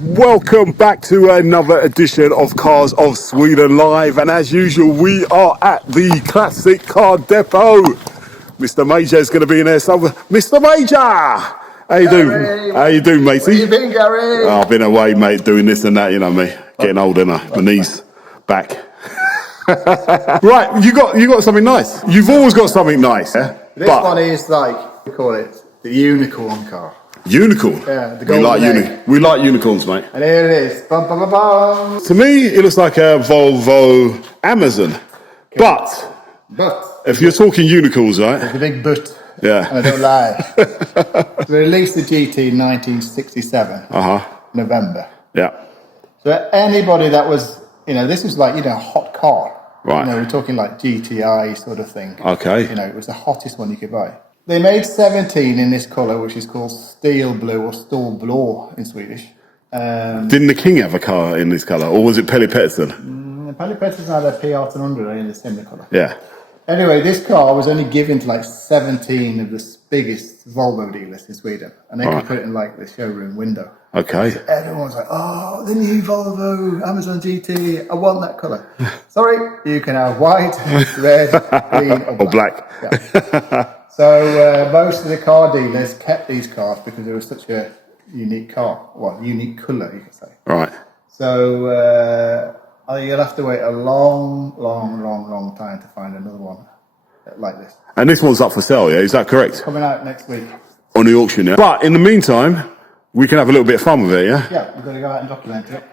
Welcome back to another edition of Cars of Sweden Live, and as usual we are at the Classic Car Depot. Mr. Major is going to be in there somewhere. Mr. Major! How you doing? How you doing, matey? Where you been, Gary? Oh, I've been away, mate, doing this and that, you know me. Getting older now, my knees back. Right, you got something nice. You've always got something nice, yeah? This one is like, we call it the unicorn car. Unicorn? Yeah, the golden we like unicorns, mate. And here it is. Bum, bum, bum, bum. To me, it looks like a Volvo Amazon. Okay. But if you're talking unicorns, right? There's a big but. Yeah. I don't lie. We released the GT in 1967. November. Yeah. So anybody that was, this was like, a hot car. Right. We're talking like GTI sort of thing. Okay. It was the hottest one you could buy. They made 17 in this colour, which is called steel blue or stål blå in Swedish. Didn't the King have a car in this colour, or was it Pelle Pettersson? Pelle Pettersson had a P1800 in the similar colour. Yeah. Anyway, this car was only given to like 17 of the biggest Volvo dealers in Sweden, and they could put it in like the showroom window. Okay. So everyone was like, "Oh, the new Volvo Amazon GT! I want that colour." Sorry, you can have white, red, green, or black. Yeah. So most of the car dealers kept these cars because it was such a unique car. Well, unique colour, you could say. Right. So you'll have to wait a long time to find another one like this. And this one's up for sale, yeah? Is that correct? Coming out next week. On the auction, yeah? But in the meantime, we can have a little bit of fun with it, yeah? Yeah, we're going to go out and document it.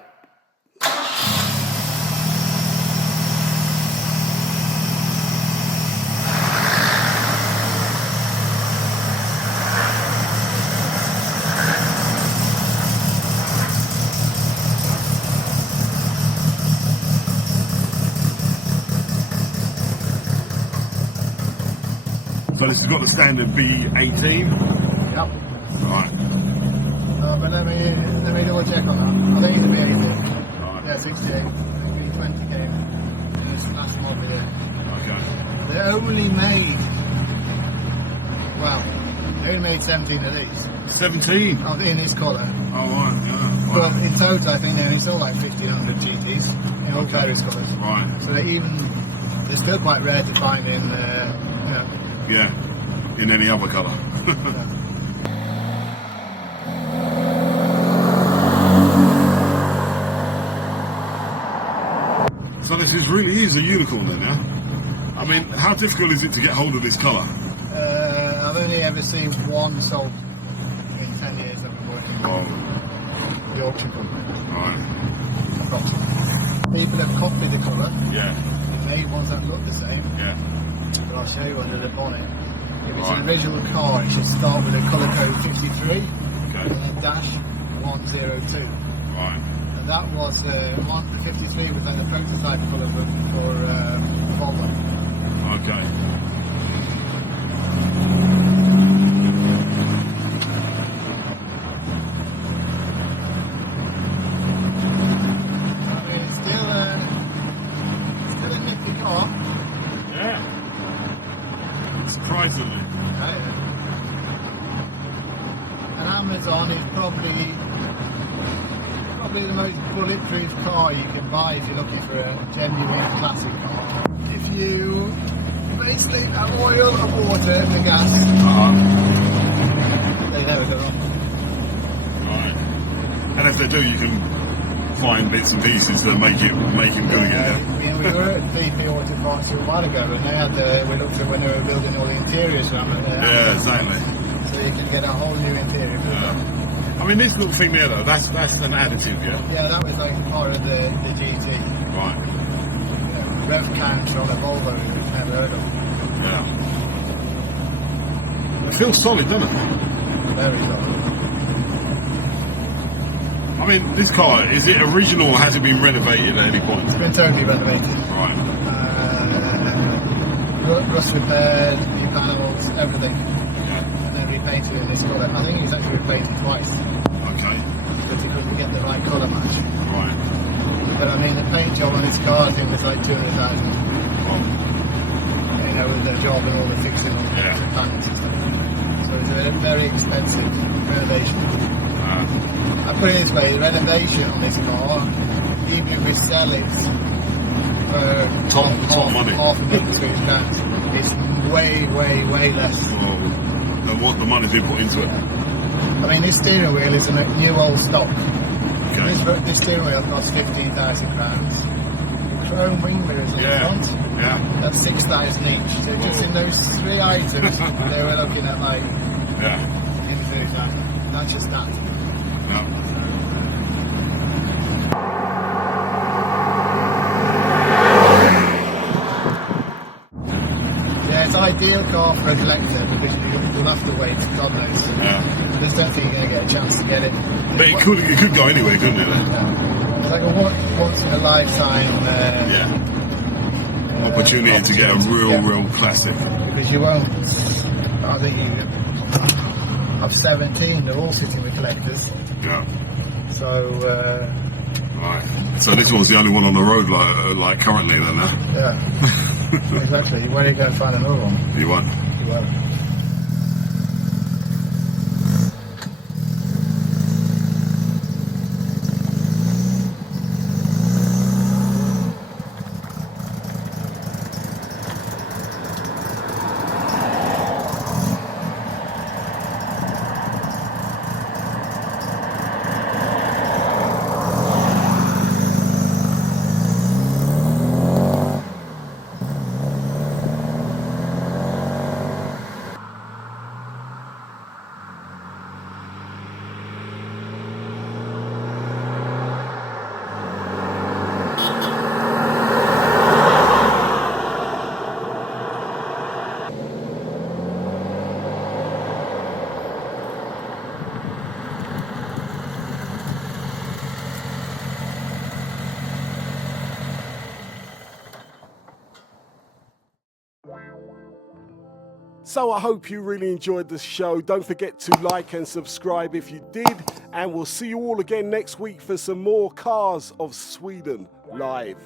So this has got the standard B18? Yep. Right. But let me double check on that. I think it's a B18. Right. Yeah, 68. B20 came. And it's last model here. Okay. They only made 17 of these. 17? In this colour. Oh, right, yeah. But in total, I think they only sold like 1,500 GTs in all various colours. Right. So they're still quite rare to find in, Yeah, in any other colour. So this really is a unicorn then, yeah? I mean, how difficult is it to get hold of this colour? I've only ever seen one sold in 10 years I've been working with the auction company. Right. People have copied the colour. Yeah. They made ones that look the same. Yeah. But I'll show you under the bonnet. If it's an original car, it should start with a colour code 53 and then dash 102. Right. And that was 53 was then the prototype colour for Volvo. Okay. I mean, it's still a nifty car. Yeah. Surprisingly. An Amazon is probably the most bulletproof car you can buy if you're looking for a genuine classic car. If you basically have oil and water and gas, they never go wrong. Right. And if they do, you can find bits and pieces that make him go again. We were at VP Auto Parts a while ago, and they had we looked at when they were building all the interiors from it. Yeah, exactly. So you can get a whole new interior. I mean, this little thing there though, that's an additive, yeah? Yeah, that was like part of the GT. Right. Rev counts on a Volvo we've never heard of. Yeah. It feels solid, doesn't it? Very solid. I mean, this car, is it original or has it been renovated at any point? It's been totally renovated. Right. Rust repaired, new panels, everything. And then repainted in this colour. I think it's actually repainted twice. Okay. Because he couldn't get the right colour match. Right. But I mean, the paint job on this car I think was like 200,000. With the job and all the fixing and the panels and stuff. So it's a very expensive renovation. I put it this way, the renovation on this car, even if we sell it for top money. half a million Swedish crowns, it's way less. Than what the money's been put into it. I mean, this steering wheel is a new old stock. Okay. This steering wheel costs 15,000 crowns. Chrome wing mirrors on the front. Yeah. That's 6,000 each. So just in those three items, they were looking at like in 30,000. That's just that. Yeah. Yeah, it's an ideal car for a collector because you'll have to wait, God knows. Yeah. I just don't think you're going to get a chance to get it. But it could go anywhere, couldn't it? It's like a once in a lifetime opportunity to get a real classic. Because you won't, I think I've 17, they're all sitting with collectors. Yeah. So, right. So this one's the only one on the road like currently then, huh? Yeah. Exactly. Where are you going to find another one? You won't. You won't. So I hope you really enjoyed the show. Don't forget to like and subscribe if you did. And we'll see you all again next week for some more Cars of Sweden live.